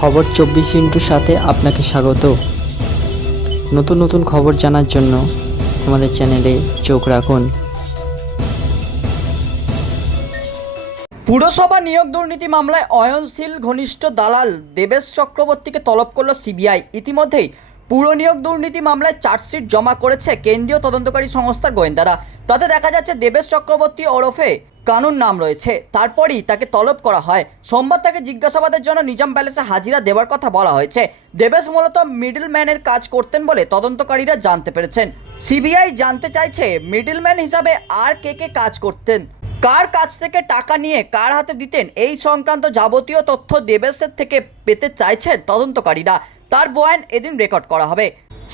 খবর চব্বিশ ইন্টুর সাথে আপনাকে স্বাগত। নতুন নতুন খবর জানার জন্য আমাদের চ্যানেলে চোখ রাখুন। পুরসভা নিয়োগ দুর্নীতি মামলায় অয়নশীল ঘনিষ্ঠ দালাল দেবেশ চক্রবর্তীকে তলব করল সিবিআই। ইতিমধ্যেই পুর নিয়োগ দুর্নীতি মামলায় চার্জশিট জমা করেছে কেন্দ্রীয় তদন্তকারী সংস্থার গোয়েন্দারা। তাতে দেখা যাচ্ছে দেবেশ চক্রবর্তী ওরফে কানুন নাম রয়েছে। তারপরই তাকে তলব করা হয়। সোমবার তাকে জিজ্ঞাসাবাদের জন্য নিজাম প্যালেসে হাজিরা দেওয়ার কথা বলা হয়েছে। দেবেশ মূলত মিডলম্যানের কাজ করতেন বলে তদন্তকারীরা জানতে পেরেছেন। সিবিআই জানতে চাইছে, মিডলম্যান হিসাবে আর কে কে কাজ করতেন? কার কাছ থেকে টাকা নিয়ে কার হাতে দিতেন? এই সংক্রান্ত যাবতীয় তথ্য দেবেশের থেকে পেতে চাইছেন তদন্তকারীরা। তার বয়ান এদিন রেকর্ড করা হবে।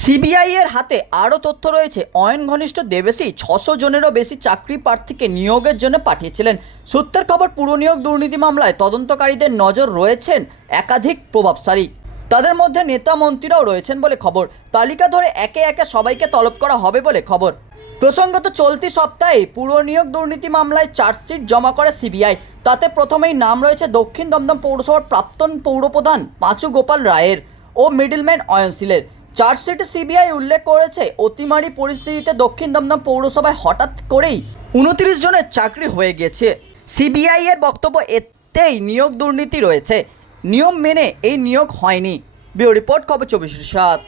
সিবিআই এর হাতে আরও তথ্য রয়েছে। অয়ন ঘনিষ্ঠ দেবেশই ছশো জনেরও বেশি চাকরি প্রার্থীকে নিয়োগের জন্য পাঠিয়েছিলেন। সূত্রের খবর পুরনিয়োগ দুর্নীতি মামলায় তদন্তকারীদের নজর রয়েছেন একাধিক প্রভাবশালী। তাদের মধ্যে নেতা মন্ত্রীরাও রয়েছেন বলে খবর। তালিকা ধরে একে একে সবাইকে তলব করা হবে বলে খবর। প্রসঙ্গত, চলতি সপ্তাহে পুর নিয়োগ দুর্নীতি মামলায় চার্জশিট জমা করে সিবিআই। তাতে প্রথমেই নাম রয়েছে দক্ষিণ দমদম পৌরসভার প্রাক্তন পৌরপ্রধান পাঁচু গোপাল রায়ের ও মিডলম্যান অয়নশীলের। চার্জশিটে সিবিআই উল্লেখ করেছে, অতিমারি পরিস্থিতিতে দক্ষিণ দমদম পৌরসভায় হঠাৎ করেই উনত্রিশ জনের চাকরি হয়ে গেছে সিবিআই এর বক্তব্য এতেই নিয়োগ দুর্নীতি রয়েছে। নিয়ম মেনে এই নিয়োগ হয়নি। বিও রিপোর্ট খবর চব্বিশ সাত।